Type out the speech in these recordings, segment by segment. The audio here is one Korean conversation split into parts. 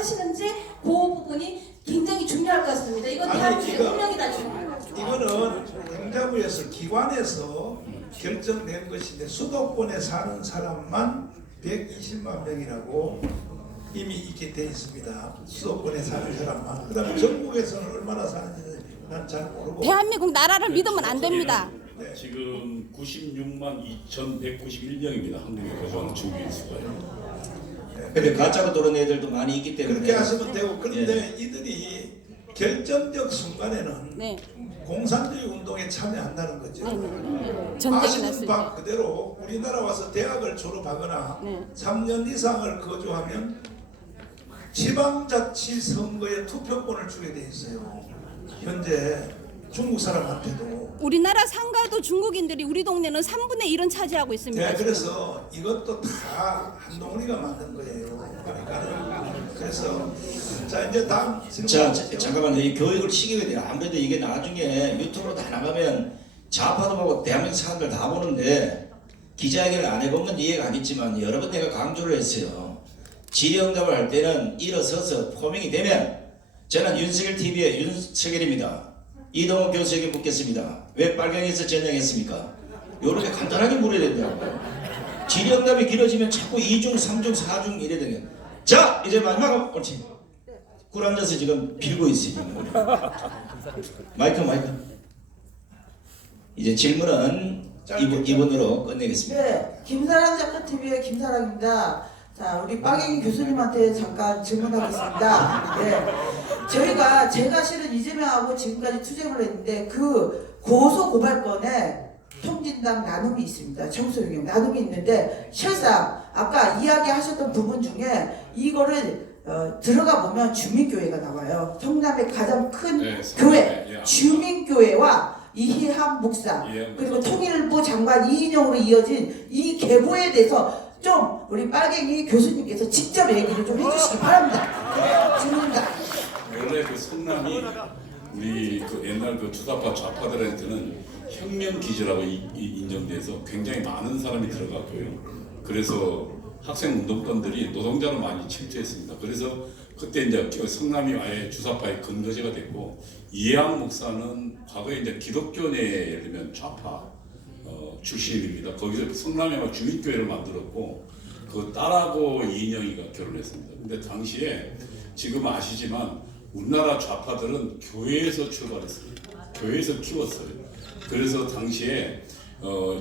하시는지 그 부분이 굉장히 중요할 것 같습니다. 이건 대한민국의 운명이 달리는 거예요. 이거는 행자부에서 기관에서 결정된 것인데 수도권에 사는 사람만 120만 명이라고 이미 있게 돼 있습니다. 수도권에 사는 사람만. 그다음에 전국에서는 얼마나 사는지 난 잘 모르고. 대한민국 나라를 믿으면 안 됩니다. 네. 지금 96만 2,191명입니다. 한국의 거주하는 중국인 수가요. 근데 가짜로 들어온 애들도 많이 있기 때문에 그렇게 하시면 되고 그런데 이들이 결정적 순간에는 네. 공산주의 운동에 참여한다는 거죠. 전쟁이 아시는 났을 때. 바 그대로 우리나라 와서 대학을 졸업하거나 네. 3년 이상을 거주하면 지방자치 선거에 투표권을 주게 돼 있어요. 현재 중국 사람한테도. 우리나라 상가도 중국인들이 우리 동네는 3분의 1은 차지하고 있습니다. 네, 지금. 그래서 이것도 다 한동훈이가 만든 거예요. 그러니까 그래서 자 이제 다음 자, 잠깐만요. 이 교육을 시키게 돼요. 아무래도 이게 나중에 유튜브로 다 나가면 좌파도 보고 대한민국 사람들 다 보는데 기자회견을 안 해보면 이해가 가겠지만 여러 번 내가 강조를 했어요. 질의응답을 할 때는 일어서서 포밍이 되면 저는 윤석열 TV의 윤석열입니다. 이동호 교수에게 묻겠습니다. 왜 빨갱이에서 전향했습니까? 이렇게 간단하게 물어야 된다고요. 질의응답이 길어지면 자꾸 2중, 3중, 4중 이래 되면 자 이제 마지막으로 옳지. 꿀 앉아서 지금 빌고 있으니 마이크 이제 질문은 이분으로 끝내겠습니다. 네, 김사랑 작가 TV의 김사랑입니다. 자, 우리 빠갱이 교수님한테 잠깐 질문하겠습니다. 네, 제가 실은 이재명하고 지금까지 투쟁을 했는데 그 고소 고발건에 통진당 나눔이 있습니다. 청소용역 나눔이 있는데 실상 아까 이야기하셨던 부분 중에 이거를 들어가 보면 주민교회가 나와요. 성남의 가장 큰 네, 교회 예. 주민교회와 이희함 목사 예. 그리고 통일부 장관 이인영으로 이어진 이 계보에 대해서 좀 우리 빨갱이 교수님께서 직접 얘기를 좀 해주시기 바랍니다. 질문입니다. 원래 그 성남이 우리 그 옛날 그 주사파 좌파들한테는 혁명 기지라고 인정돼서 굉장히 많은 사람이 들어갔고요. 그래서 학생 운동권들이 노동자를 많이 침투했습니다. 그래서 그때 이제 성남이 아예 주사파의 근거지가 됐고 이해학 목사는 과거에 이제 기독교 내에 예를 들면 좌파 출신입니다. 거기서 성남에 주민교회를 만들었고 그 딸하고 이인영이가 결혼했습니다. 근데 당시에 지금 아시지만 우리나라 좌파들은 교회에서 출발했습니다. 교회에서 키웠어요. 그래서 당시에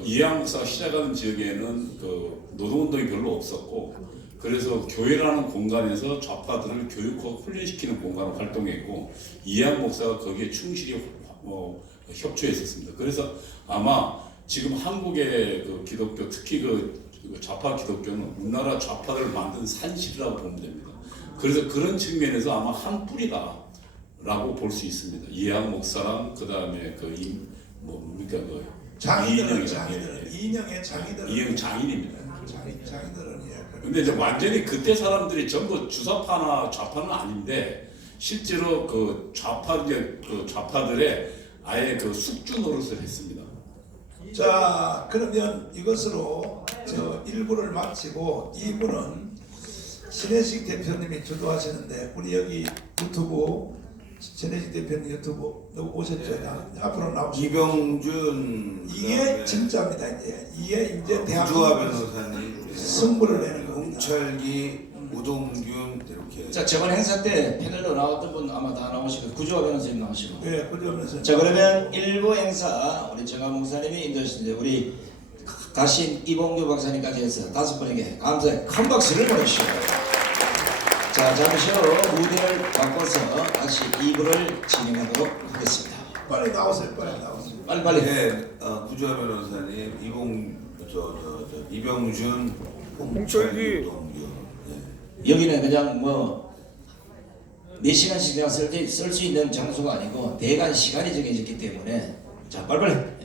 이해학 목사가 시작하는 지역에는 그 노동운동이 별로 없었고 그래서 교회라는 공간에서 좌파들을 교육하고 훈련시키는 공간으로 활동했고 이해학 목사가 거기에 충실히 협조했었습니다. 그래서 아마 지금 한국의 그 기독교 특히 그 좌파 기독교는 우리나라 좌파들을 만든 산실이라고 보면 됩니다. 그래서 그런 측면에서 아마 한 뿌리다라고 볼 수 있습니다. 이해학 목사랑 그 다음에 뭡니까 그 장인들은 이인영이랑 이인영의 장인들은 이인영 장인입니다. 장인들은 근데 이제 완전히 그때 사람들이 전부 주사파나 좌파는 아닌데 실제로 그 좌파들의 아예 그 숙주 노릇을 했습니다. 자 그러면 이것으로 저 1부를 마치고 2부는 신혜식 대표님이 주도하시는데 우리 여기 유튜브 신혜식 대표님 유튜브 누구 오셨죠? 앞으로 나오시죠. 이병준 이게 진짜입니다. 이게 이제 구주화 대한민국 변호사님, 승부를 내는 겁니다. 홍철기, 우동균 이렇게. 자 저번 행사 때 패널로 나왔던 분 아마 다 나오시고 구조화 변호사님 나오시고 네, 그러면서 자 그러면 1부 행사 우리 정한 목사님이 인도하시는데 우리 가신 이봉규 박사님까지 해서 5분에게 감사의 큰 박수를 보내주시고 자 잠시 후 무대를 바꿔서 다시 2부를 진행하도록 하겠습니다. 빨리 나오세요. 빨리 네, 구주화 변호사님, 이병준, 홍철기, 우동균. 네. 여기는 그냥 뭐 4시간씩 그냥 쓸 수 있는 장소가 아니고 대관 시간이 정해졌기 때문에 자 빨리빨리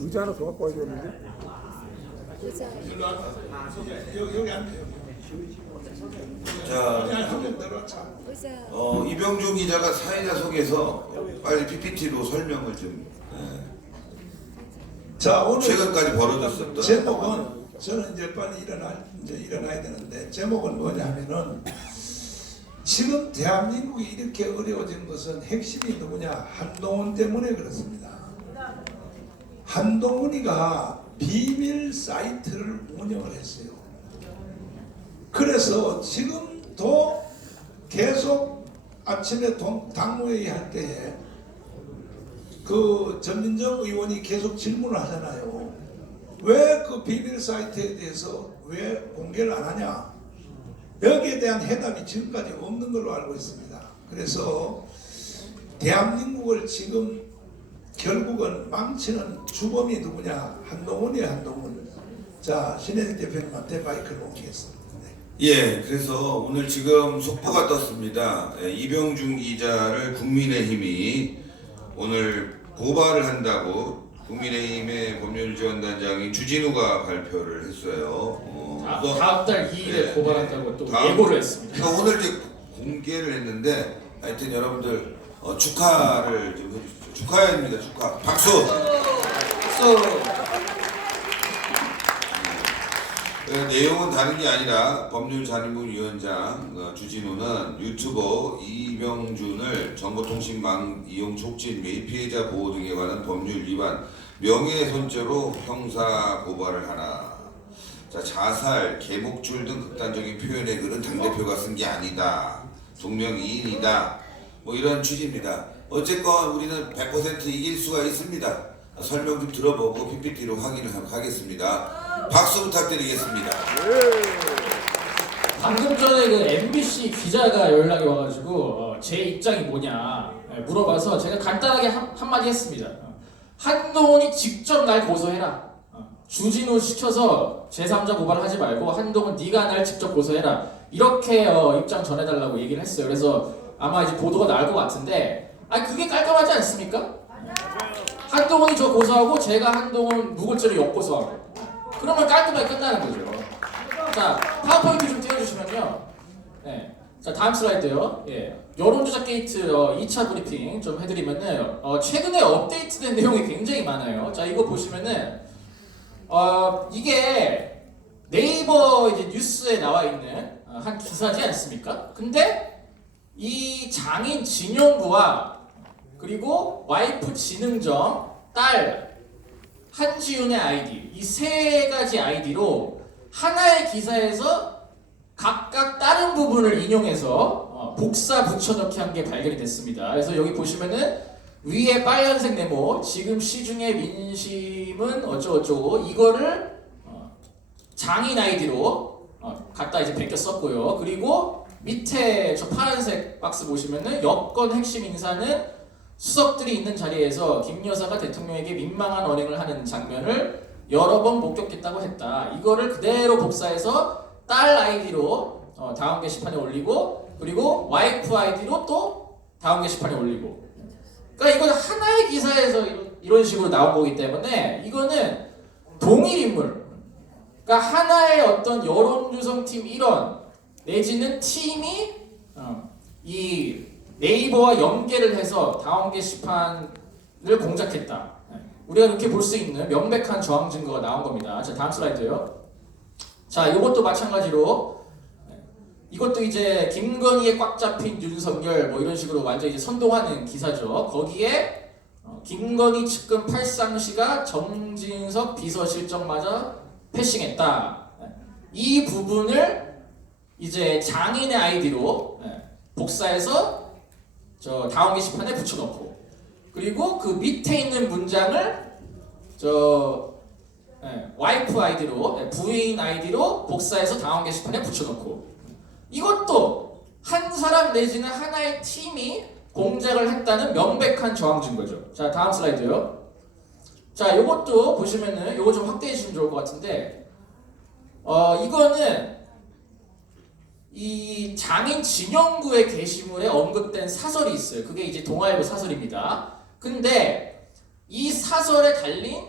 의자 하나 더 갖고 와야겠는데? 여기 앉아요. 자, 한명 들어차. 이병준 기자가 사회자 속에서 빨리 PPT로 설명을 좀. 자 오늘 최근까지 벌어졌었던 제목은 저는 이제 빨리 일어나야 되는데 제목은 뭐냐면은 지금 대한민국이 이렇게 어려워진 것은 핵심이 누구냐? 한동훈 때문에 그렇습니다. 한동훈이가 비밀 사이트를 운영을 했어요. 그래서 지금도 계속 아침에 당무회의 할 때에 그 전민정 의원이 계속 질문을 하잖아요. 왜 그 비밀 사이트에 대해서 왜 공개를 안 하냐? 여기에 대한 해답이 지금까지 없는 걸로 알고 있습니다. 그래서 대한민국을 지금 결국은 망치는 주범이 누구냐? 한동훈이에요, 한동훈. 자, 신혜진 대표님한테 마이크를 옮기겠습니다. 네. 예, 그래서 오늘 지금 속보가 떴습니다. 이병준 기자를 국민의힘이 오늘 고발을 한다고 국민의힘의 법률지원단장인 주진우가 발표를 했어요. 다음 달 2일에 고발한다고 또 다음- 예고를 했습니다. 그러니까 오늘 이제 공개를 했는데 하여튼 여러분들 축하를 좀 해주십시오. 축하입니다. 축하. 박수. 내용은 다른 게 아니라 법률자문위원장 주진우는 유튜버 이병준을 정보통신망 이용 촉진 및 피해자 보호 등에 관한 법률 위반 명예훼손죄로 형사 고발을 하나. 자, 자살, 개목줄 등 극단적인 표현의 글은 당대표가 쓴 게 아니다. 동명이인이다. 뭐 이런 취지입니다. 어쨌건 우리는 100% 이길 수가 있습니다. 설명 좀 들어보고 PPT로 확인을 하겠습니다. 박수 부탁드리겠습니다. 방금 전에 그 MBC 기자가 연락이 와가지고 제 입장이 뭐냐 물어봐서 제가 간단하게 한마디 했습니다. 한동훈이 직접 날 고소해라. 주진우 시켜서 제3자 고발을 하지 말고 한동훈 네가 날 직접 고소해라. 이렇게 입장 전해달라고 얘기를 했어요. 그래서 아마 이제 보도가 나올 것 같은데 그게 깔끔하지 않습니까? 한동훈이 저 고소하고 제가 한동훈 무고죄로 역고소하고 그러면 깔끔하게 끝나는 거죠. 자, 파워포인트 좀 띄워주시면요. 네. 자, 다음 슬라이드요. 예. 여론조사 게이트 2차 브리핑 좀 해드리면은 최근에 업데이트된 내용이 굉장히 많아요. 자, 이거 보시면은 이게 네이버 이제 뉴스에 나와 있는 한 기사지 않습니까? 근데 이 장인 진용구와 그리고 와이프 진흥정, 딸 한지윤의 아이디 이 세 가지 아이디로 하나의 기사에서 각각 다른 부분을 인용해서 복사 붙여넣기 한 게 발견이 됐습니다. 그래서 여기 보시면은 위에 빨간색 네모 지금 시중의 민심은 어쩌고저쩌고 이거를 장인 아이디로 갖다 이제 베껴 썼고요. 그리고 밑에 저 파란색 박스 보시면은 여권 핵심 인사는 수석들이 있는 자리에서 김 여사가 대통령에게 민망한 언행을 하는 장면을 여러 번 목격했다고 했다. 이거를 그대로 복사해서 딸 아이디로 다음 게시판에 올리고 그리고 와이프 아이디로 또 다음 게시판에 올리고 그러니까 이건 하나의 기사에서 이런 식으로 나온 거기 때문에 이거는 동일 인물 그러니까 하나의 어떤 여론조성팀 일원 내지는 팀이 이 네이버와 연계를 해서 다음 게시판을 공작했다. 우리가 이렇게 볼 수 있는 명백한 저항 증거가 나온 겁니다. 자, 다음 슬라이드요. 자, 이것도 마찬가지로 이것도 이제 김건희에 꽉 잡힌 윤석열 뭐 이런 식으로 완전 이제 선동하는 기사죠. 거기에 김건희 측근 팔상시가 정진석 비서실장마저 패싱했다. 이 부분을 이제 장인의 아이디로 복사해서 저 다음 게시판에 붙여놓고 그리고 그 밑에 있는 문장을 저 와이프 아이디로 부인 아이디로 복사해서 다음 게시판에 붙여놓고 이것도 한 사람 내지는 하나의 팀이 공작을 했다는 명백한 저항 증거죠. 자, 다음 슬라이드요. 자, 요것도 보시면은 요거 좀 확대해 주시면 좋을 것 같은데 이거는 이 장인 진영구의 게시물에 언급된 사설이 있어요. 그게 이제 동아일보 사설입니다. 근데 이 사설에 달린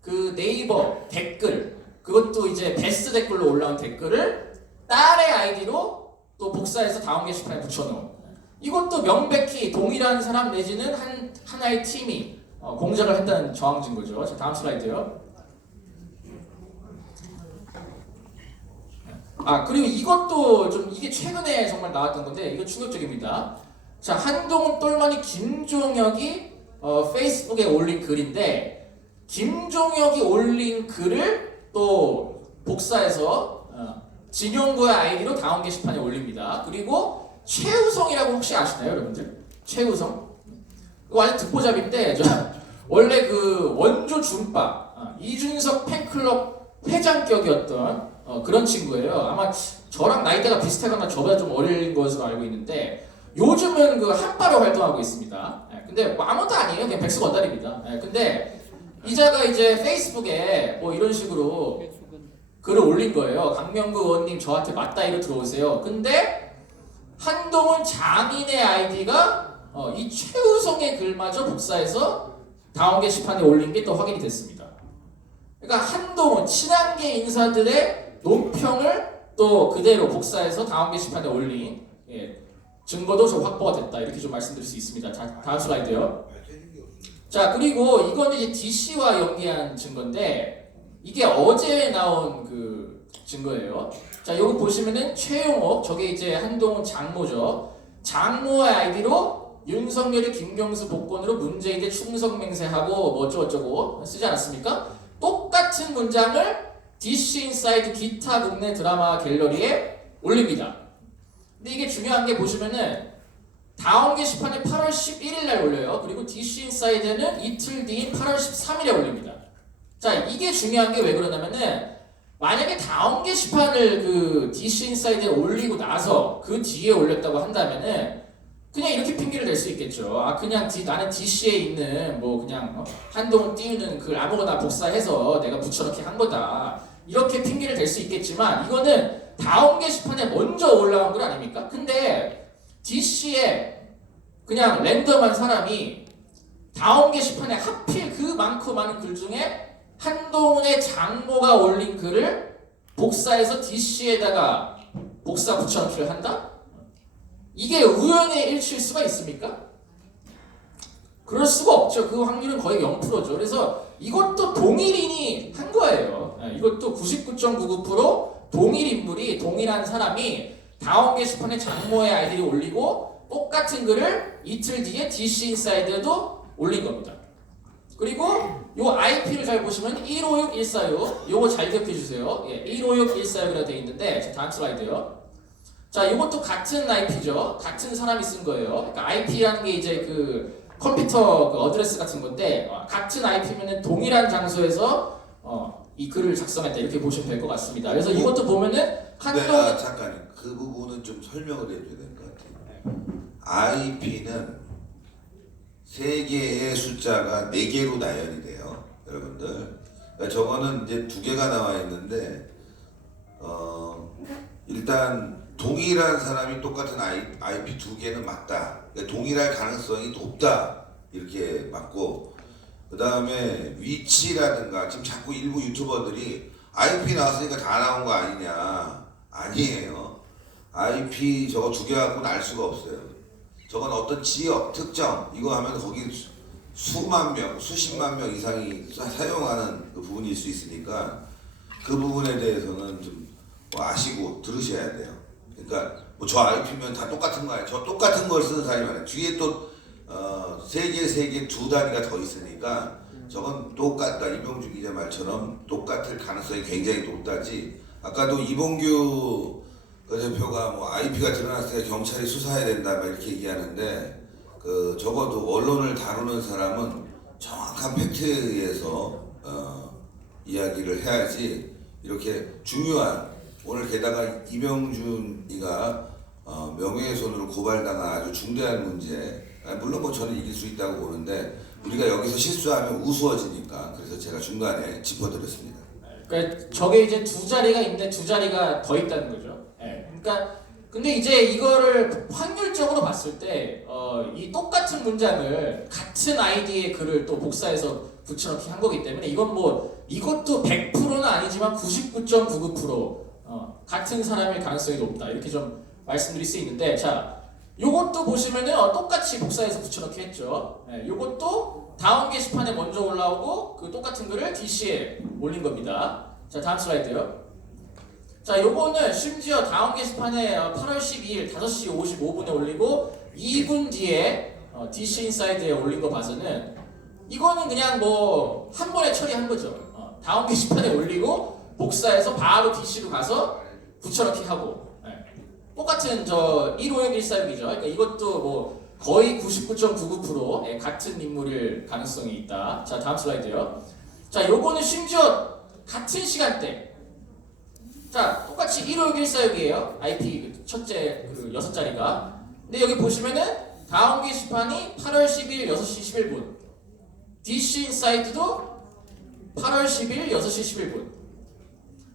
그 네이버 댓글 그것도 이제 베스트 댓글로 올라온 댓글을 딸의 아이디로 또 복사해서 다음 게시판에 붙여놓은 이것도 명백히 동일한 사람 내지는 하나의 팀이 공작을 했다는 저항 증거죠. 자, 다음 슬라이드요. 그리고 이것도 좀 이게 최근에 정말 나왔던 건데 이거 충격적입니다. 자, 한동훈 똘마니 김종혁이 페이스북에 올린 글인데 김종혁이 올린 글을 또 복사해서 진용구의 아이디로 다운 게시판에 올립니다. 그리고 최우성이라고 혹시 아시나요, 여러분들? 최우성? 완전 듣보잡인데 원래 그 원조 준빠 이준석 팬클럽 회장격이었던 그런 친구예요. 아마 저랑 나이대가 비슷하거나 저보다 좀 어린 것으로 알고 있는데 요즘은 그 한바로 활동하고 있습니다. 근데 아무것도 아니에요. 그냥 백수건달입니다. 근데 이자가 이제 페이스북에 뭐 이런 식으로 글을 올린 거예요. 강명구 의원님 저한테 맞다이로 들어오세요. 근데 한동훈 장인의 아이디가 이 최우성의 글마저 복사해서 다운 게시판에 올린 게 또 확인이 됐습니다. 그러니까 한동훈 친한계 인사들의 논평을 또 그대로 복사해서 다운 게시판에 올린 증거도 좀 확보가 됐다 이렇게 좀 말씀드릴 수 있습니다. 다음 슬라이드요. 자, 그리고 이건 이제 DC와 연계한 증거인데 이게 어제 나온 그 증거예요. 자, 여기 보시면은 최용옥, 저게 이제 한동훈 장모죠. 장모의 아이디로 윤석열이 김경수 복권으로 문재인에 충성 맹세하고 뭐 어쩌고저쩌고 쓰지 않았습니까? 똑같은 문장을 DC 인사이드 기타 국내 드라마 갤러리에 올립니다. 근데 이게 중요한 게 보시면은 다운 게시판에 8월 11일 날 올려요. 그리고 DC 인사이드는 이틀 뒤인 8월 13일에 올립니다. 자, 이게 중요한 게 왜 그러냐면은 만약에 다운 게시판을 그 DC 인사이드에 올리고 나서 그 뒤에 올렸다고 한다면은 그냥 이렇게 핑계를 댈 수 있겠죠. 그냥 나는 DC에 있는 뭐 그냥 한동훈 띄우는 글 아무거나 복사해서 내가 붙여넣기 한 거다. 이렇게 핑계를 댈 수 있겠지만 이거는 다운 게시판에 먼저 올라온 글 아닙니까? 근데 DC에 그냥 랜덤한 사람이 다운 게시판에 하필 그 많고 많은 글 중에 한동훈의 장모가 올린 글을 복사해서 DC에다가 복사 붙여넣기를 한다? 이게 우연의 일치일 수가 있습니까? 그럴 수가 없죠. 그 확률은 거의 0%죠. 그래서 이것도 동일인이 한 거예요. 이것도 99.99% 동일 인물이 동일한 사람이 다운 게시판에 장모의 아이디를 올리고 똑같은 글을 이틀 뒤에 DC 인사이드에도 올린 겁니다. 그리고 요 IP를 잘 보시면 156146 요거 잘 기억해 주세요. 156146이라고 되어 있는데 자, 다음 슬라이드요. 자, 이것도 같은 IP죠. 같은 사람이 쓴 거예요. 그러니까 IP라는 게 이제 그 컴퓨터 그 어드레스 같은 건데 같은 IP면은 동일한 장소에서 이 글을 작성했다 이렇게 보시면 될 것 같습니다. 그래서 이것도 보면은 한동훈 잠깐 그 부분은 좀 설명을 해줘야 될 것 같아요. IP는 세 개의 숫자가 4개로 나열이 돼요, 여러분들. 그러니까 저거는 이제 2개가 나와 있는데 일단 동일한 사람이 똑같은 IP 2개는 맞다. 그러니까 동일할 가능성이 높다. 이렇게 맞고 그 다음에 위치라든가 지금 자꾸 일부 유튜버들이 IP 나왔으니까 다 나온 거 아니냐. 아니에요. IP 저거 2개 갖고는 알 수가 없어요. 저건 어떤 지역, 특정 이거 하면 거기 수만 명, 수십만 명 이상이 사용하는 그 부분일 수 있으니까 그 부분에 대해서는 좀 아시고 들으셔야 돼요. 그러니까 뭐 저 IP면 다 똑같은 거 아니에요. 저 똑같은 걸 쓰는 사람이 많아요. 뒤에 또 3개 2 단위가 더 있으니까 저건 똑같다. 이병주 기자 말처럼 똑같을 가능성이 굉장히 높다지. 아까도 이봉규 그 대표가 뭐 IP가 드러났을 때 경찰이 수사해야 된다 막 이렇게 얘기하는데 그 적어도 언론을 다루는 사람은 정확한 팩트에 의해서 이야기를 해야지 이렇게 중요한 오늘 게다가 이병준이가 명예훼손으로 고발당한 아주 중대한 문제 물론 뭐 저는 이길 수 있다고 보는데 우리가 여기서 실수하면 우스워지니까 그래서 제가 중간에 짚어드렸습니다. 그러니까 저게 이제 2자리가 있는데 2자리가 더 있다는 거죠. 그러니까 근데 이제 이거를 확률적으로 봤을 때 이 똑같은 문장을 같은 아이디의 글을 또 복사해서 붙여넣기 한 거기 때문에 이건 뭐 이것도 100%는 아니지만 99.99% 같은 사람일 가능성이 높다 이렇게 좀 말씀드릴 수 있는데 자 요것도 보시면은 똑같이 복사해서 붙여넣기 했죠. 요것도 다운 게시판에 먼저 올라오고 그 똑같은 글을 DC에 올린 겁니다. 자 다음 슬라이드요. 자, 요거는 심지어 다음 게시판에 8월 12일 5시 55분에 올리고 2분 뒤에 DC 인사이드에 올린 거 봐서는 이거는 그냥 뭐 한 번에 처리한 거죠. 다음 게시판에 올리고 복사해서 바로 DC로 가서 붙여넣기 하고 똑같은 1561466이죠. 그러니까 이것도 뭐 거의 99.99% 같은 인물일 가능성이 있다. 자, 다음 슬라이드요. 자, 요거는 심지어 같은 시간대. 자, 똑같이 1561466이에요. IP 첫째 그 6자리가. 근데 여기 보시면은 다음 게시판이 8월 10일 6시 11분. DC 인사이드도 8월 10일 6시 11분.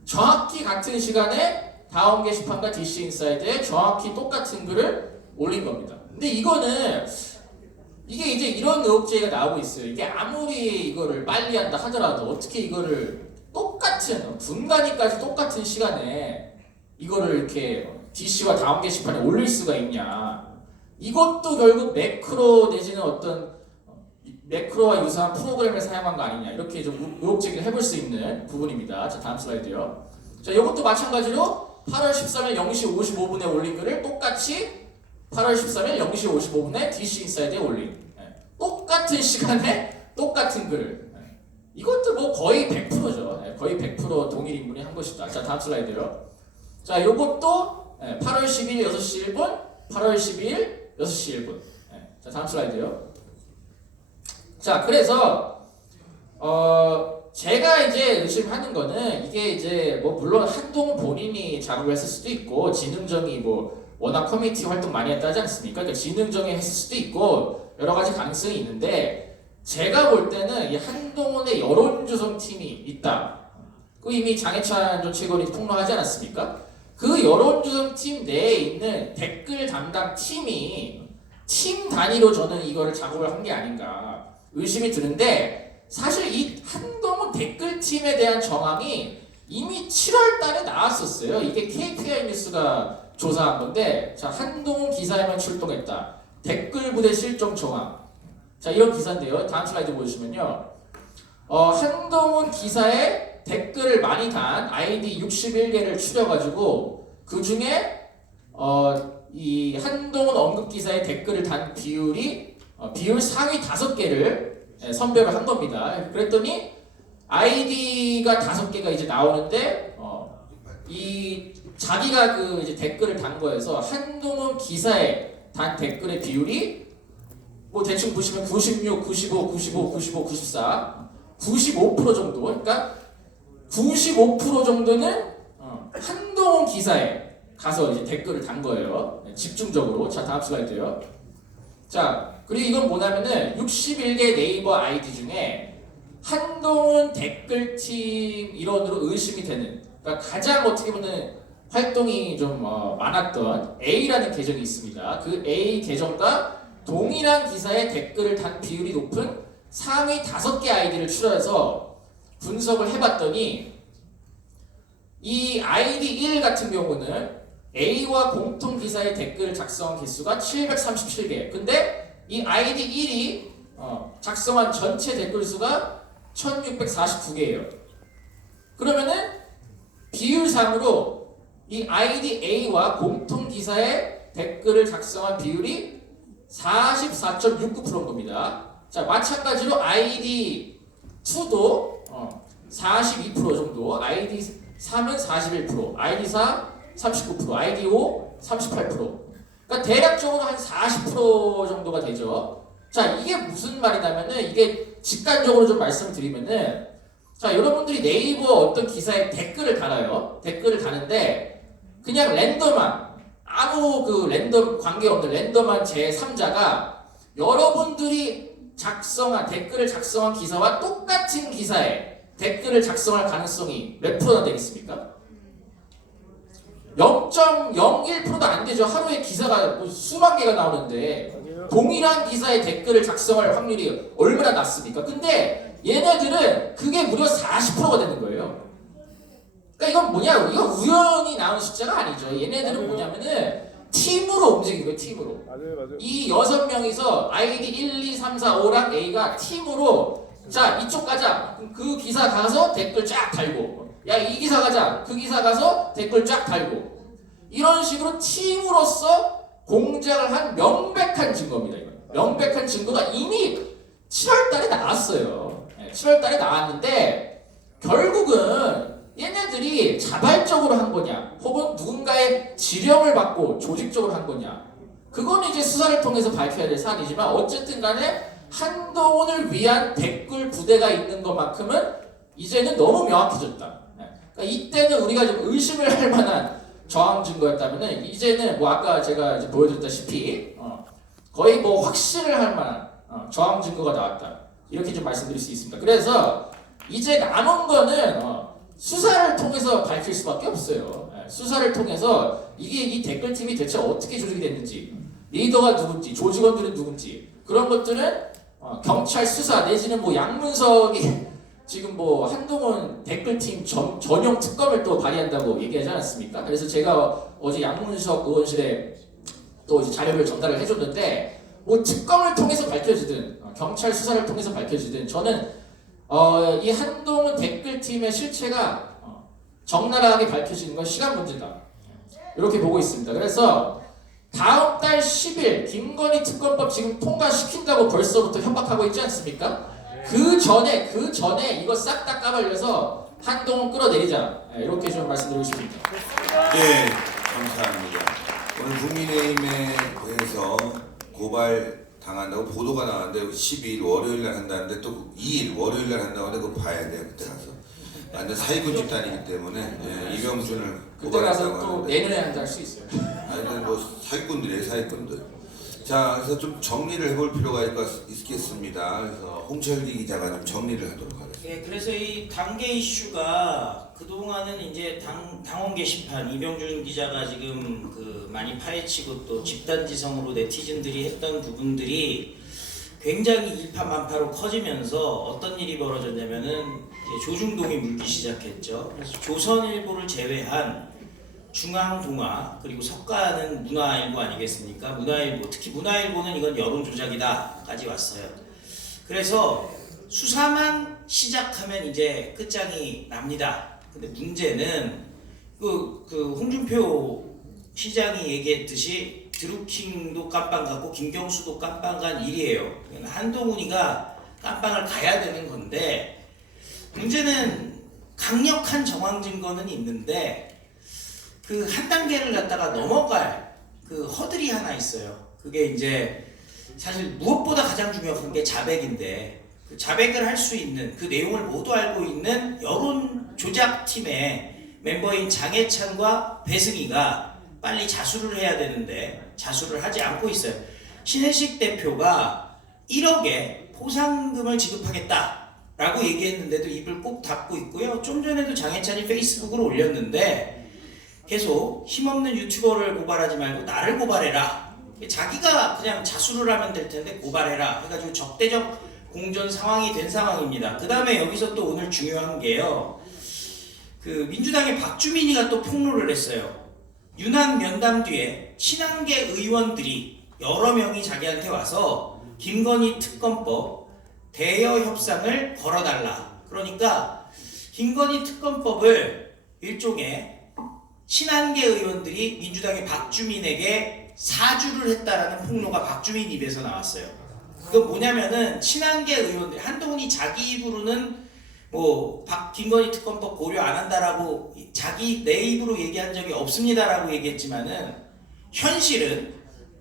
정확히 같은 시간에 다음 게시판과 DC 인사이드에 정확히 똑같은 글을 올린 겁니다. 근데 이거는 이게 이제 이런 의혹제기가 나오고 있어요. 이게 아무리 이거를 빨리 한다 하더라도 어떻게 이거를 똑같은 분간이까지 똑같은 시간에 이거를 이렇게 DC와 다음 게시판에 올릴 수가 있냐. 이것도 결국 매크로 내지는 어떤 매크로와 유사한 프로그램을 사용한 거 아니냐. 이렇게 좀 의혹제기를 해볼 수 있는 부분입니다. 자, 다음 슬라이드요. 자, 이것도 마찬가지로 8월 13일 0시 55분에 올린 글을 똑같이 8월 13일 0시 55분에 DC 인사이드에 올린 똑같은 시간에 똑같은 글을 이것도 뭐 거의 100%죠. 거의 100% 동일 인물이 한 것이다. 자, 다음 슬라이드요. 자, 요것도 8월 12일 6시 1분, 8월 12일 6시 1분. 자, 다음 슬라이드요. 자, 그래서 제가 이제 의심하는 거는 이게 이제 뭐 물론 한동훈 본인이 작업을 했을 수도 있고 진흥정이 뭐 워낙 커뮤니티 활동 많이 했다지 않습니까? 그러니까 진흥정이 했을 수도 있고 여러 가지 가능성이 있는데 제가 볼 때는 이 한동훈의 여론조성 팀이 있다. 그 이미 장해찬 전 최고위 폭로하지 않았습니까? 그 여론조성 팀 내에 있는 댓글 담당 팀이 팀 단위로 저는 이거를 작업을 한 게 아닌가 의심이 드는데 사실 이 한동훈 댓글팀에 대한 정황이 이미 7월 달에 나왔었어요. 이게 KPI 뉴스가 조사한 건데 자, 한동훈 기사에만 출동했다. 댓글 부대 실종 정황. 자, 이런 기사인데요. 다음 슬라이드 보시면요. 한동훈 기사에 댓글을 많이 단 아이디 61개를 추려가지고 그 중에 이 한동훈 언급 기사에 댓글을 단 비율 상위 5개를 선별을 한 겁니다. 그랬더니 아이디가 5개가 이제 나오는데 이 자기가 그 이제 댓글을 단 거에서 한동훈 기사에 단 댓글의 비율이 뭐 대충 보시면 96, 95, 95, 95, 94, 95% 정도. 그러니까 95% 정도는 한동훈 기사에 가서 이제 댓글을 단 거예요. 집중적으로. 자, 다음 슬라이드요. 자, 그리고 이건 뭐냐면은 61개 네이버 아이디 중에 한동훈 댓글팀 일원으로 의심이 되는, 그러니까 가장 어떻게 보면 활동이 좀 많았던 A라는 계정이 있습니다. 그 A 계정과 동일한 기사에 댓글을 단 비율이 높은 상위 5개 아이디를 추려서 분석을 해봤더니 이 아이디 1 같은 경우는 A와 공통 기사의 댓글을 작성한 개수가 737개. 근데 이 아이디 1이 작성한 전체 댓글 수가 1649개예요. 그러면은 비율상으로 이 아이디 A와 공통 기사의 댓글을 작성한 비율이 44.69%인 겁니다. 자, 마찬가지로 아이디 2도 42% 정도, 아이디 3은 41%, 아이디 4 39%, 아이디 5 38%. 그러니까 대략적으로 한 40% 정도가 되죠. 자, 이게 무슨 말이냐면은 이게 직관적으로 좀 말씀을 드리면은 자, 여러분들이 네이버 어떤 기사에 댓글을 달아요. 댓글을 다는데 그냥 랜덤한 아무 그 랜덤 관계없는 랜덤한 제3자가 여러분들이 댓글을 작성한 기사와 똑같은 기사에 댓글을 작성할 가능성이 몇 프로나 되겠습니까? 0.01%도 안 되죠. 하루에 기사가 뭐 수만 개가 나오는데 동일한 기사에 댓글을 작성할 확률이 얼마나 낮습니까? 근데 얘네들은 그게 무려 40%가 되는 거예요. 그러니까 이건 뭐냐? 이건 우연히 나온 숫자가 아니죠. 얘네들은 뭐냐면은 팀으로 움직이는 거예요. 팀으로. 맞아요. 이 6명이서 아이디 1, 2, 3, 4, 5랑 A가 팀으로 자, 이쪽 가자. 그 기사 가서 댓글 쫙 달고 야 이 기사 가자, 그 기사 가서 댓글 쫙 달고 이런 식으로 팀으로서 공작을 한 명백한 증거입니다. 이건. 명백한 증거가 이미 7월달에 나왔어요. 7월달에 나왔는데 결국은 얘네들이 자발적으로 한 거냐, 혹은 누군가의 지령을 받고 조직적으로 한 거냐, 그건 이제 수사를 통해서 밝혀야 될 사안이지만 어쨌든 간에 한동훈을 위한 댓글 부대가 있는 것만큼은 이제는 너무 명확해졌다. 그러니까 이때는 우리가 좀 의심을 할 만한 저항 증거였다면은 이제는 뭐 아까 제가 이제 보여드렸다시피 거의 뭐 확신을 할 만한 저항 증거가 나왔다. 이렇게 좀 말씀드릴 수 있습니다. 그래서 이제 남은 거는 수사를 통해서 밝힐 수밖에 없어요. 수사를 통해서 이 댓글팀이 대체 어떻게 조직이 됐는지, 리더가 누군지, 조직원들은 누군지, 그런 것들은 경찰 수사 내지는 뭐 양문석이 지금 뭐 한동훈 댓글팀 전용 특검을 또 발의한다고 얘기하지 않았습니까? 그래서 제가 어제 양문석 의원실에 또 이제 자료를 전달을 해줬는데 뭐 특검을 통해서 밝혀지든 경찰 수사를 통해서 밝혀지든 저는 이 한동훈 댓글팀의 실체가 적나라하게 밝혀지는 건 시간 문제다. 이렇게 보고 있습니다. 그래서 다음 달 10일 김건희 특검법 지금 통과시킨다고 벌써부터 협박하고 있지 않습니까? 그 전에 이거 싹 다 까발려서 한동훈 끌어내리자. 이렇게 좀 말씀드리고 싶습니다. 네, 감사합니다. 오늘 국민의힘에 대해서 고발 당한다고 보도가 나왔는데 12일 월요일 날 한다는데 또 2일 월요일 날 한다고 하는데 그거 봐야 돼요. 그때 가서. 완전 사기꾼 집단이기 때문에 이병준을 그때 가서 고발했다고 또 하는데 내년에 한다 할 수 있어요. 아니 뭐 사기꾼들이에요, 사기꾼들. 자, 그래서 좀 정리를 해볼 필요가 있겠습니다. 그래서 홍철기 기자가 좀 정리를 하도록 하겠습니다. 예, 그래서 이 당계 이슈가 그동안은 이제 당원 게시판 이병준 기자가 지금 그 많이 파헤치고 또 집단지성으로 네티즌들이 했던 부분들이 굉장히 일파만파로 커지면서 어떤 일이 벌어졌냐면은 이제 조중동이 물기 시작했죠. 그래서 조선일보를 제외한 중앙동아 그리고 석가는 문화일보 아니겠습니까? 문화일보, 특히 문화일보는 이건 여론 조작이다까지 왔어요. 그래서 수사만 시작하면 이제 끝장이 납니다. 근데 문제는 그 홍준표 시장이 얘기했듯이 드루킹도 깜빵 갔고 김경수도 깜빵 간 일이에요. 한동훈이가 깜빵을 가야 되는 건데 문제는 강력한 정황 증거는 있는데 그 한 단계를 갖다가 넘어갈 그 허들이 하나 있어요. 그게 이제 사실 무엇보다 가장 중요한 게 자백인데 그 자백을 할 수 있는 그 내용을 모두 알고 있는 여론 조작팀의 멤버인 장해찬과 배승희가 빨리 자수를 해야 되는데 자수를 하지 않고 있어요. 신혜식 대표가 1억의 포상금을 지급하겠다라고 얘기했는데도 입을 꼭 닫고 있고요. 좀 전에도 장해찬이 페이스북으로 올렸는데 계속 힘없는 유튜버를 고발하지 말고 나를 고발해라. 자기가 그냥 자수를 하면 될 텐데 고발해라 해가지고 적대적 공존 상황이 된 상황입니다. 그 다음에 여기서 또 오늘 중요한 게요. 그 민주당의 박주민이가 또 폭로를 했어요. 유난 면담 뒤에 친한계 의원들이 여러 명이 자기한테 와서 김건희 특검법 대여 협상을 걸어달라. 그러니까 김건희 특검법을 일종의 친한계 의원들이 민주당의 박주민에게 사주를 했다라는 폭로가 박주민 입에서 나왔어요. 그건 뭐냐면은 친한계 의원들, 한동훈이 자기 입으로는 뭐 김건희 특검법 고려 안 한다라고 자기 내 입으로 얘기한 적이 없습니다라고 얘기했지만은 현실은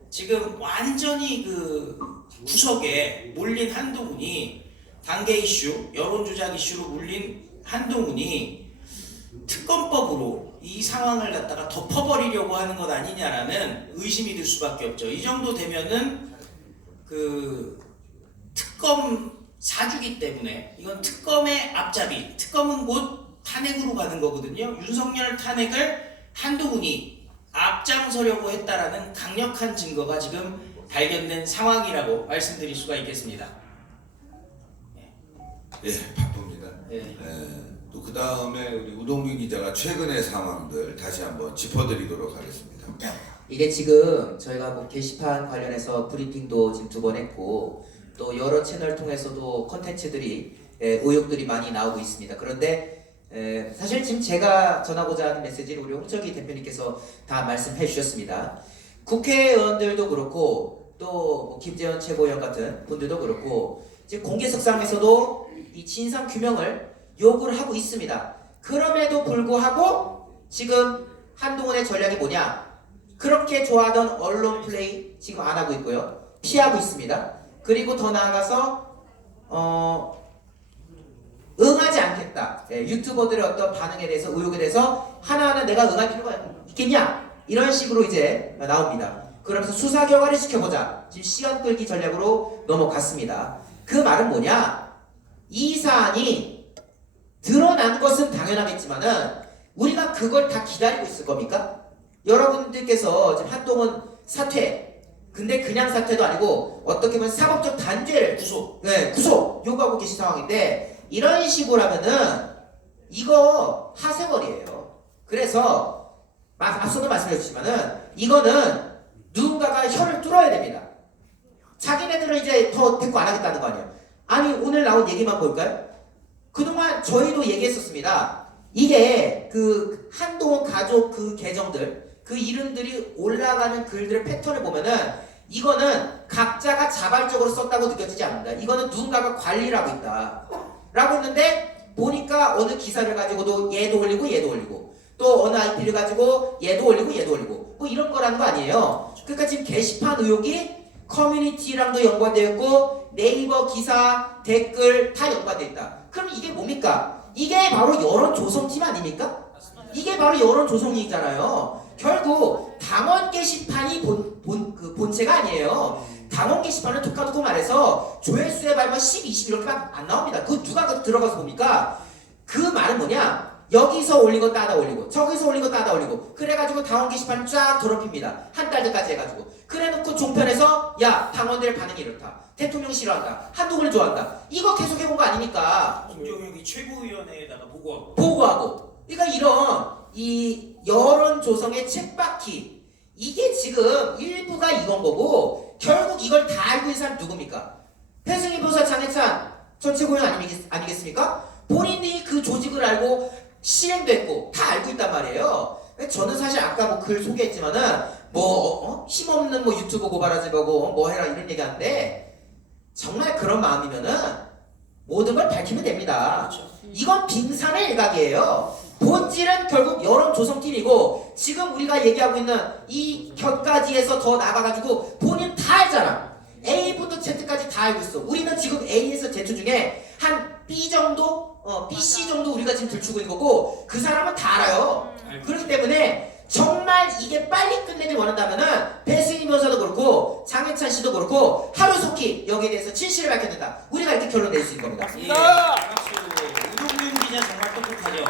지금 완전히 그 구석에 몰린 한동훈이 당계 이슈, 여론 조작 이슈로 몰린 한동훈이 특검법으로 이 상황을 갖다가 덮어버리려고 하는 것 아니냐라는 의심이 들 수밖에 없죠. 이 정도 되면은 그 특검 사주기 때문에 이건 특검의 앞잡이, 특검은 곧 탄핵으로 가는 거거든요. 윤석열 탄핵을 한동훈이 앞장서려고 했다라는 강력한 증거가 지금 발견된 상황이라고 말씀드릴 수가 있겠습니다. 예, 바쁩니다. 네. 또 그 다음에 우리 우동규 기자가 최근의 상황들 다시 한번 짚어드리도록 하겠습니다. 이게 지금 저희가 뭐 게시판 관련해서 브리핑도 지금 2번 했고 또 여러 채널 통해서도 컨텐츠들이 의혹들이 많이 나오고 있습니다. 그런데 사실 지금 제가 전하고자 하는 메시지를 우리 홍석희 대표님께서 다 말씀해 주셨습니다. 국회의원들도 그렇고 또뭐 김재원 최고위원 같은 분들도 그렇고 지금 공개석상에서도 이 진상 규명을 요구를 하고 있습니다. 그럼에도 불구하고 지금 한동훈의 전략이 뭐냐? 그렇게 좋아하던 언론 플레이 지금 안 하고 있고요. 피하고 있습니다. 그리고 더 나아가서 응하지 않겠다. 유튜버들의 어떤 반응에 대해서 의혹에 대해서 하나하나 내가 응할 필요가 있겠냐? 이런 식으로 이제 나옵니다. 그러면서 수사 결과를 지켜보자. 지금 시간 끌기 전략으로 넘어갔습니다. 그 말은 뭐냐? 이 사안이 드러난 것은 당연하겠지만은 우리가 그걸 다 기다리고 있을 겁니까? 여러분들께서 지금 한동훈 사퇴, 근데 그냥 사퇴도 아니고 어떻게 보면 사법적 단죄를 구속 요구하고 계신 상황인데 이런 식으로 하면은 이거 하세벌이에요. 그래서 앞서도 말씀해주시면은 이거는 누군가가 혀를 뚫어야 됩니다. 자기네들은 이제 더 대꾸 안 하겠다는 거 아니에요. 아니 오늘 나온 얘기만 볼까요? 그동안 저희도 얘기했었습니다. 이게 그 한동훈 가족 그 계정들 그 이름들이 올라가는 글들의 패턴을 보면은 이거는 각자가 자발적으로 썼다고 느껴지지 않는다. 이거는 누군가가 관리를 하고 있다 라고 했는데 보니까 어느 기사를 가지고도 얘도 올리고 또 어느 IP를 가지고 얘도 올리고 뭐 이런 거라는 거 아니에요. 그러니까 지금 게시판 의혹이 커뮤니티랑도 연관되어 있고 네이버 기사 댓글 다 연관되어 있다. 그럼 이게 뭡니까? 이게 바로 여론 조성팀 아닙니까? 이게 바로 여론 조성이잖아요. 결국 당원 게시판이 본체가 아니에요. 당원 게시판은 독하고 말해서 조회수에 봐면 10, 20 이렇게만 안 나옵니다. 그 누가 들어가서 봅니까? 그 말은 뭐냐? 여기서 올린 거 따다 올리고 저기서 올린 거 따다 올리고 그래가지고 당원 게시판 쫙 더럽힙니다. 한 달 전까지 해가지고 그래놓고 종편에서 야 당원들 반응이 이렇다. 대통령 싫어한다. 한동훈을 좋아한다. 이거 계속 해본 거 아닙니까? 김종혁이 최고위원회에다가 보고하고 그러니까 이런 이 여론 조성의 쳇바퀴 이게 지금 일부가 이건 거고 결국 이걸 다 알고 있는 사람 누굽니까? 배승희 변호사 장해찬 전 최고위원 아니겠습니까? 본인이 그 조직을 알고 실행됐고 다 알고 있단 말이에요. 저는 사실 아까 뭐 글 소개했지만은 힘없는 뭐 유튜브 고발하지 말고 뭐 해라 이런 얘기하는데 정말 그런 마음이면은 모든 걸 밝히면 됩니다. 이건 빙산의 일각이에요. 본질은 결국 여론 조성팀이고 지금 우리가 얘기하고 있는 이 격까지에서 더 나가가지고 본인 다 알잖아. A부터 Z까지 다 알고 있어. 우리는 지금 A에서 Z 중에 한 B 정도, BC 정도 우리가 지금 들추고 있는 거고 그 사람은 다 알아요. 그렇기 때문에 정말 이게 빨리 끝내길 원한다면은 배승희 변호사도 그렇고 장해찬 씨도 그렇고 하루속히 여기에 대해서 진실을 밝혀야 된다. 우리가 이렇게 결론 낼 수 있는 겁니다. 예, 우동균 기자 정말 똑똑하죠.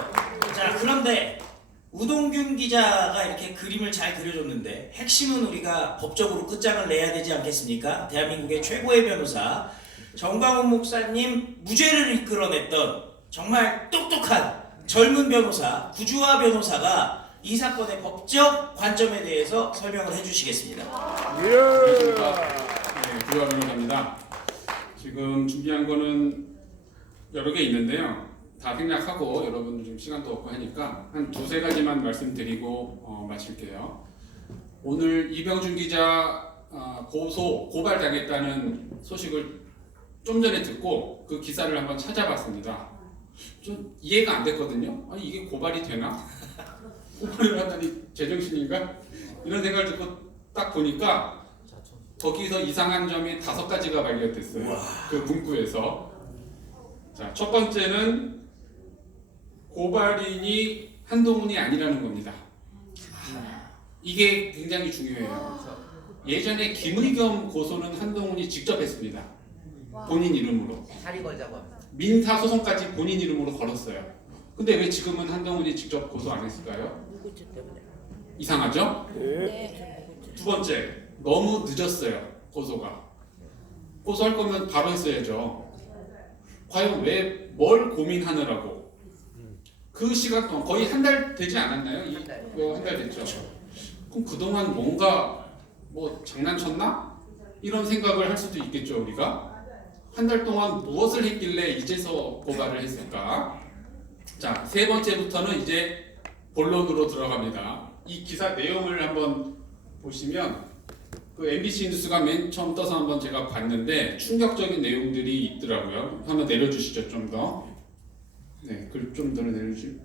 자, 그런데 우동균 기자가 이렇게 그림을 잘 그려줬는데 핵심은 우리가 법적으로 끝장을 내야 되지 않겠습니까? 대한민국의 최고의 변호사 정광훈 목사님 무죄를 이끌어냈던 정말 똑똑한 젊은 변호사 구주화 변호사가 이 사건의 법적 관점에 대해서 설명을 해주시겠습니다. 안녕하십니까. 네, 구주화 변호사입니다. 지금 준비한 거는 여러 개 있는데요. 다 생략하고 여러분 좀 시간도 없고 하니까 한 두세 가지만 말씀드리고 마칠게요. 오늘 이병준 기자 고발당했다는 소식을 좀 전에 듣고 그 기사를 한번 찾아봤습니다. 좀 이해가 안 됐거든요. 아니 이게 고발이 되나? 고발을 하다니 제정신인가? 이런 생각을 듣고 딱 보니까 거기서 이상한 점이 5가지가 발견됐어요. 그 문구에서. 자, 첫 번째는 고발인이 한동훈이 아니라는 겁니다. 이게 굉장히 중요해요. 예전에 김의겸 고소는 한동훈이 직접 했습니다. 본인 이름으로. 다리 걸자고 합니다. 민사 소송까지 본인 이름으로 걸었어요. 근데 왜 지금은 한동훈이 직접 고소 안 했을까요? 이상하죠? 네. 두 번째, 너무 늦었어요. 고소가. 고소할 거면 바로 했어야죠. 과연 왜 뭘 고민하느라고 그 시간 동안 거의 한 달 되지 않았나요? 한 달 됐죠. 그럼 그동안 뭔가 뭐 장난쳤나? 이런 생각을 할 수도 있겠죠. 우리가 한 달 동안 무엇을 했길래 이제서 고발을 했을까? 자, 세 번째부터는 이제 본론으로 들어갑니다. 이 기사 내용을 한번 보시면 그 MBC 뉴스가 맨 처음 떠서 한번 제가 봤는데 충격적인 내용들이 있더라고요. 한번 내려주시죠, 좀 더. 네, 글 좀 더 내려주시죠.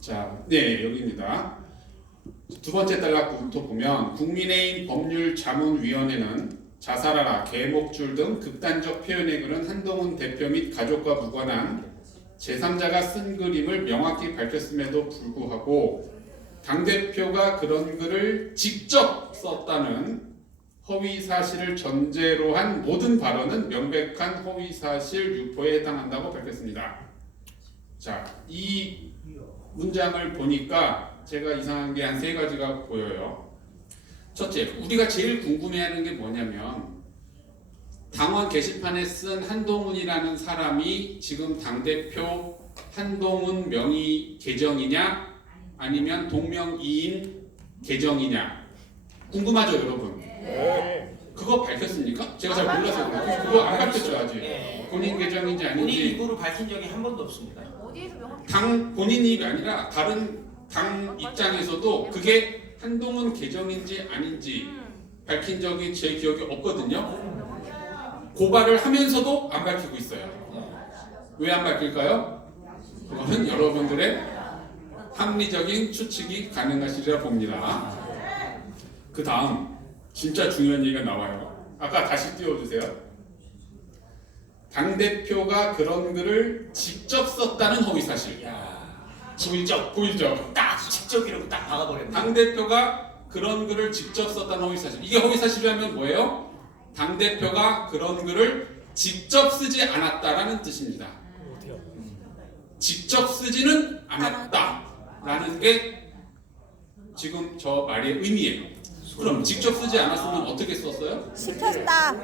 자, 네, 여기입니다. 두 번째 단락부터 보면 국민의힘 법률자문위원회는 자살하라, 개목줄 등 극단적 표현의 글은 한동훈 대표 및 가족과 무관한 제3자가 쓴 그림을 명확히 밝혔음에도 불구하고 당대표가 그런 글을 직접 썼다는 허위 사실을 전제로 한 모든 발언은 명백한 허위 사실 유포에 해당한다고 밝혔습니다. 자, 이 문장을 보니까 제가 이상한 게 한 세 가지가 보여요. 첫째, 우리가 제일 궁금해하는 게 뭐냐면 당원 게시판에 쓴 한동훈이라는 사람이 지금 당대표 한동훈 명의 계정이냐 아니면 동명이인 계정이냐 궁금하죠, 여러분? 그거 밝혔습니까? 제가 잘 몰라서 그래요. 그거 안 밝혔죠, 아직. 본인 계정인지 본인 아닌지. 입으로 밝힌 적이 한 번도 없습니다. 당 본인이 아니라 다른 당 입장에서도 그게 한동훈 계정인지 아닌지 밝힌 적이 제 기억에 없거든요. 고발을 하면서도 안 밝히고 있어요. 왜 안 밝힐까요? 그거는 여러분들의 합리적인 추측이 가능하시리라 봅니다. 그 다음 진짜 중요한 얘기가 나와요. 아까 다시 띄워주세요. 당대표가 그런 글을 직접 썼다는 허위사실. 직접 보이죠? 딱 직접이라고 딱 박아버렸네. 당대표가 그런 글을 직접 썼다는 허위사실. 이게 허위사실이라면 뭐예요? 당대표가 그런 글을 직접 쓰지 않았다라는 뜻입니다. 직접 쓰지는 않았다라는 게 지금 저 말의 의미예요. 그럼 직접 쓰지 않았으면 어떻게 썼어요? 시켰다.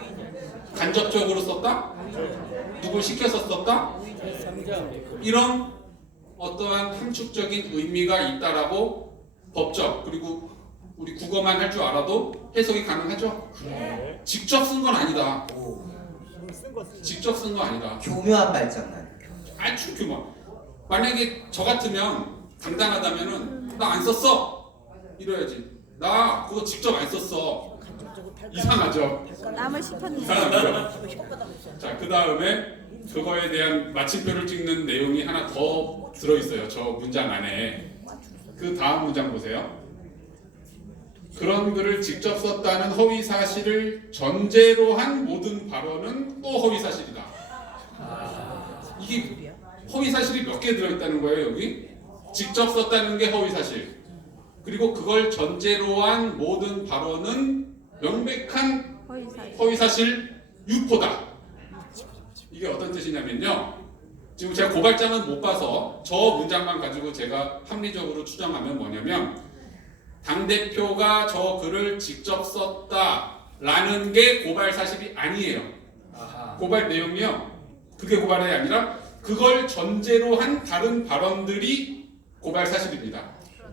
간접적으로 썼다? 누굴 시켜서 썼다? 이런 어떠한 함축적인 의미가 있다라고 법적 그리고 우리 국어만 할 줄 알아도 해석이 가능하죠? 직접 쓴 건 아니다. 직접 쓴 건 아니다. 교묘한 발전만. 아주 교묘. 만약에 저 같으면 당당하다면은 나 안 썼어 이래야지. 나 그거 직접 안 썼어. 이상하죠? 남을 시켰네. 이상하죠? 자, 그 다음에 그거에 대한 마침표를 찍는 내용이 하나 더 들어있어요. 저 문장 안에. 그 다음 문장 보세요. 그런 글을 직접 썼다는 허위 사실을 전제로 한 모든 발언은 또 허위 사실이다. 이게 허위 사실이 몇 개 들어있다는 거예요, 여기? 직접 썼다는 게 허위 사실. 그리고 그걸 전제로 한 모든 발언은 명백한 허위 사실 유포다. 이게 어떤 뜻이냐면요. 지금 제가 고발장은 못 봐서 저 문장만 가지고 제가 합리적으로 추정하면 뭐냐면 당대표가 저 글을 직접 썼다라는 게 고발 사실이 아니에요. 고발 내용이요. 그게 고발이 아니라 그걸 전제로 한 다른 발언들이 고발 사실입니다.